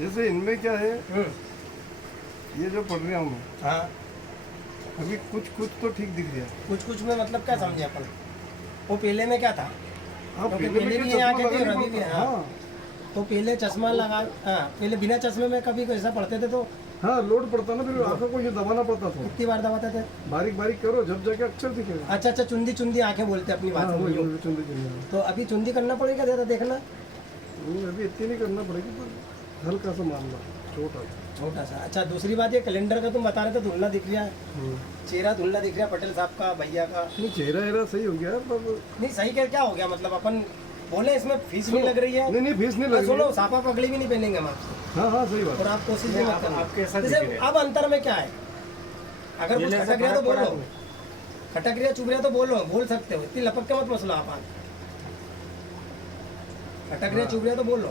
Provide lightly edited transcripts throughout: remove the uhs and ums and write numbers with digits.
जैसे इनमें क्या है, ये जो पढ़ रहा हूँ मैं, हाँ, अभी कुछ कुछ तो ठीक दिख रहा है। कुछ कुछ में मतलब क्या समझे अपन? वो पहले में क्या था? हाँ, क्योंकि पहले पहले में भी क्या ये आंखें चश्मा थी और लगाना अभी भी पड़ता। हाँ। हाँ तो पहले चश्मा लगा, हाँ पहले बिना चश्मे में कभी ऐसा पढ़ते थे तो हाँ, लोड पड़ता ना, फिर आंखों को ये दबाना पड़ता था। कितनी बार दबाते थे? बारीक बारीक करो जब जाके अक्षर दिखेगा। अच्छा अच्छा, चुंदी चुंदी आंखें बोलते अपनी हाँ बात में वही यूं। वही, चुंदी चुंदी। तो अभी चुंदी करना पड़ेगा ज़्यादा देखना। अभी इतनी नहीं करना पड़ेगी, पर हल्का सा मामला छोटा। छोटा सा। अच्छा दूसरी बात, ये कैलेंडर का तुम बता रहे थे धुलना दिख रहा है, चेहरा धुलना दिख रहा है पटेल साहब का, भैया का। नहीं, चेहरा हेरा सही हो गया, पर नहीं सही क्या हो गया मतलब? अपन बोले इसमें फीस नहीं लग रही है। नहीं नहीं, फीस नहीं लग रही सुनो, है। सापा पगड़ी भी नहीं पहनेंगे हम आपसे, हाँ हाँ, सही बात। और आप कोशिश भी मत करना। आप कैसा दिख जैसे रहे हैं? अब अंतर में क्या है? अगर कुछ खटक रहा तो बोलो, खटक रहा चुभ रहा तो बोलो, बोल सकते हो, इतनी लपक के मत मसलो आप। खटक रहा चुभ रहा तो बोलो।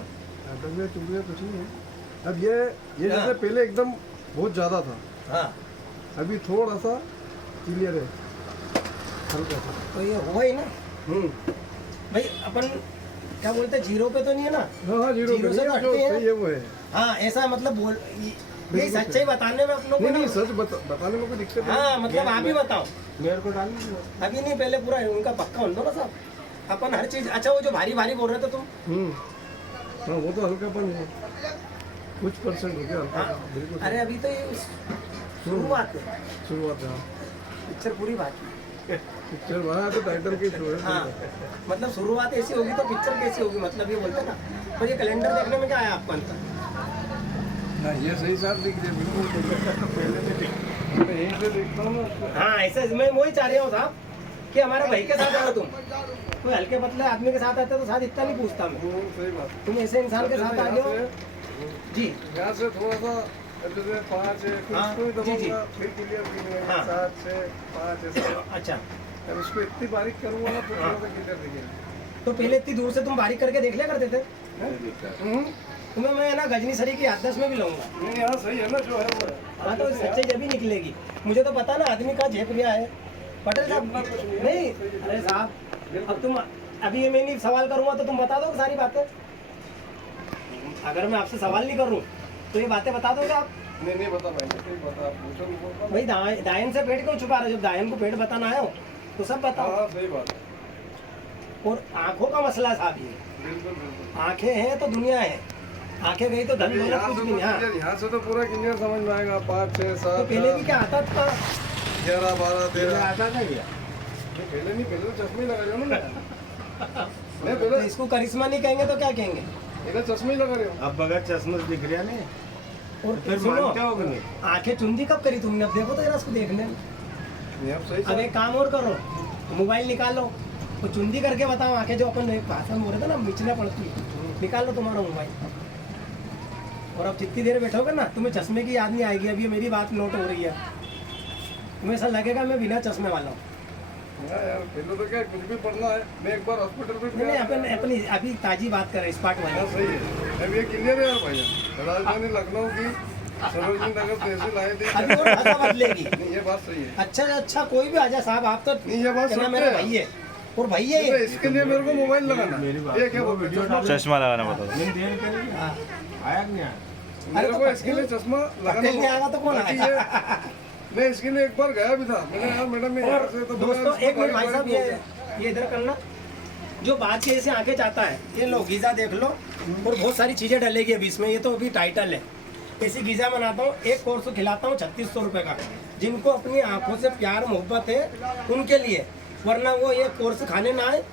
अटक चुभ गया कुछ नहीं है। अब ये जैसे पहले एकदम बहुत ज्यादा था, हाँ अभी थोड़ा सा क्लियर है, हल्का सा। तो ये हुआ ही ना भाई। अपन क्या बोलते हैं, जीरो पे तो नहीं है ना? हाँ हाँ, जीरो जीरो से पे तो नहीं, जो हटते हैं। सही है वो है। हाँ ऐसा मतलब बोल, यही बिल्कुल सच्चाई बताने में अपनों को नहीं ना। नहीं, सच बताने में कोई दिक्कत नहीं। हाँ मतलब आप ही बताओ, मेरे को डाल दीजिए। अभी नहीं, पहले पूरा उनका पक्का हो ना साहब। अपन हर चीज, अच्छा वो जो भारी भारी बोल रहे थे तुम, हाँ, वो तो हल्कापन है, कुछ परसेंट हो गया हल्का, बिल्कुल अरे अभी तो ये शुरुआत है, शुरुआत है। पिक्चर पूरी बाकी है। पिक्चर बना तो टाइटल के शुरू है। हाँ मतलब शुरुआत ऐसी होगी तो पिक्चर कैसी होगी, मतलब ये बोलते ना। तो ये कैलेंडर देखने में क्या आया आपको अंतर? ना ये सही साफ दिख रही है, बिल्कुल पहले से मैं यहीं से देखता हूँ ना। हाँ ऐसा मैं वही चाह रहा हूँ साहब कि हमारे भाई के साथ आओ तुम। कोई हल्के पतले आदमी के साथ आते तो साथ इतना नहीं पूछता मैं। सही बात। तुम ऐसे इंसान के साथ आ गए हो जी। यहाँ से थोड़ा सा जैसे 5 है, फिर हाँ, इसको ही जी, जी। दबाऊंगा, फिर क्लियर दिखेगा। हाँ। 7 से 5 ऐसा। अच्छा अब इसको इतनी बारीक करूंगा ना, तो थोड़ा सा क्लियर दिखेगा। तो पहले इतनी दूर से तुम बारीक करके देख लिया करते थे? तुम्हें मैं ना गजनी सरी की याददाश्त में भी लाऊंगा। नहीं, यहाँ सही है ना, जो है वो है। हाँ तो सच्चाई जब ही निकलेगी। मुझे तो पता ना आदमी का झेप गया है पटेल साहब। नहीं अरे साहब, अब तुम अभी ये मैं नहीं सवाल करूंगा तो तुम बता दो सारी बातें। अगर मैं आपसे सवाल नहीं करूं तो ये बातें बता दोगे आप? नहीं नहीं, बता पाएंगे, सही बता, आप पूछो नहीं बोल पाओ। भाई दायन से पेट क्यों छुपा रहे हो? जब दायन को पेट बताना आया हो तो सब बताओ। हाँ, सही बात है। और आंखों का मसला साहब ये, बिल्कुल बिल्कुल। आंखें हैं तो दुनिया है, आंखें गई तो धन दौलत यहाँ कुछ से भी नहीं। हाँ यहाँ से तो पूरा क्लियर समझ में आएगा। 5 6 तो 7 पहले भी क्या आता था? 11 12 13। आता था क्या? पहले नहीं, पहले तो चश्मे ही लगा रहे हो ना मैं तो पहले इसको करिश्मा नहीं कहेंगे तो क्या कहेंगे? इधर चश्मे ही लगा रहे हो। अब बगैर चश्मे से दिख रहा नहीं, और फिर सुनो, मानते हो कि नहीं? आंखें चुंदी कब करी तुमने? अब देखो तो जरा उसको देखने। नहीं, अब सही अब एक काम और करो, मोबाइल निकालो तो चुंदी करके बताओ आंखें, जो अपन एक भाषा में बोल रहे थे ना मिचने पड़ती है, निकालो तुम्हारा मोबाइल। और अब जितनी देर बैठोगे ना तुम्हें चश्मे की याद नहीं आएगी। अभी ये मेरी बात नोट हो रही है, तुम्हें ऐसा लगेगा मैं बिना चश्मे वाला हूँ। हाँ यार, पहले तो क्या कुछ भी पढ़ना है, मैं एक बार हॉस्पिटल पे नहीं गया। अपन अपनी अभी ताजी बात करें स्पाट हाँ, वाली। सही है। अब ये क्लियर है यार भैया, राजधानी लखनऊ की सरोजनी नगर तहसील आए थे। अभी और भाषा बदलेगी। नहीं, ये बात सही है। अच्छा कोई भी आ जाए साहब, आप तो नहीं, ये बात कहना सच मेरा है। भाई है और भैया तो ये। इसके लिए मेरे को मोबाइल लगाना मेरी बात ये क्या वो बोल वीडियो चश्मा- डाल- चश्मा लगाना बता दो। नहीं देर करेगी, हाँ। आया कि नहीं आया? मेरे तो को इसके लिए चश्मा लगाना पटेल नहीं आएगा तो कौन बाकी आएगा? ये- मैं इसके लिए एक बार गया भी था। मैंने यार मैडम मैं यहाँ और से तो दोस्तों एक मिनट भाई साहब, ये ये इधर करना, जो बात की ऐसे आंखें चाहता है ये लो गीजा देख लो, और बहुत सारी चीजें डलेगी अभी इसमें। ये तो अभी टाइटल है, ऐसी गीजा बनाता हूँ, एक कोर्स खिलाता हूँ 3600 रुपये का। जिनको अपनी आंखों से प्यार मोहब्बत है उनके लिए, वरना वो ये कोर्स खाने ना आए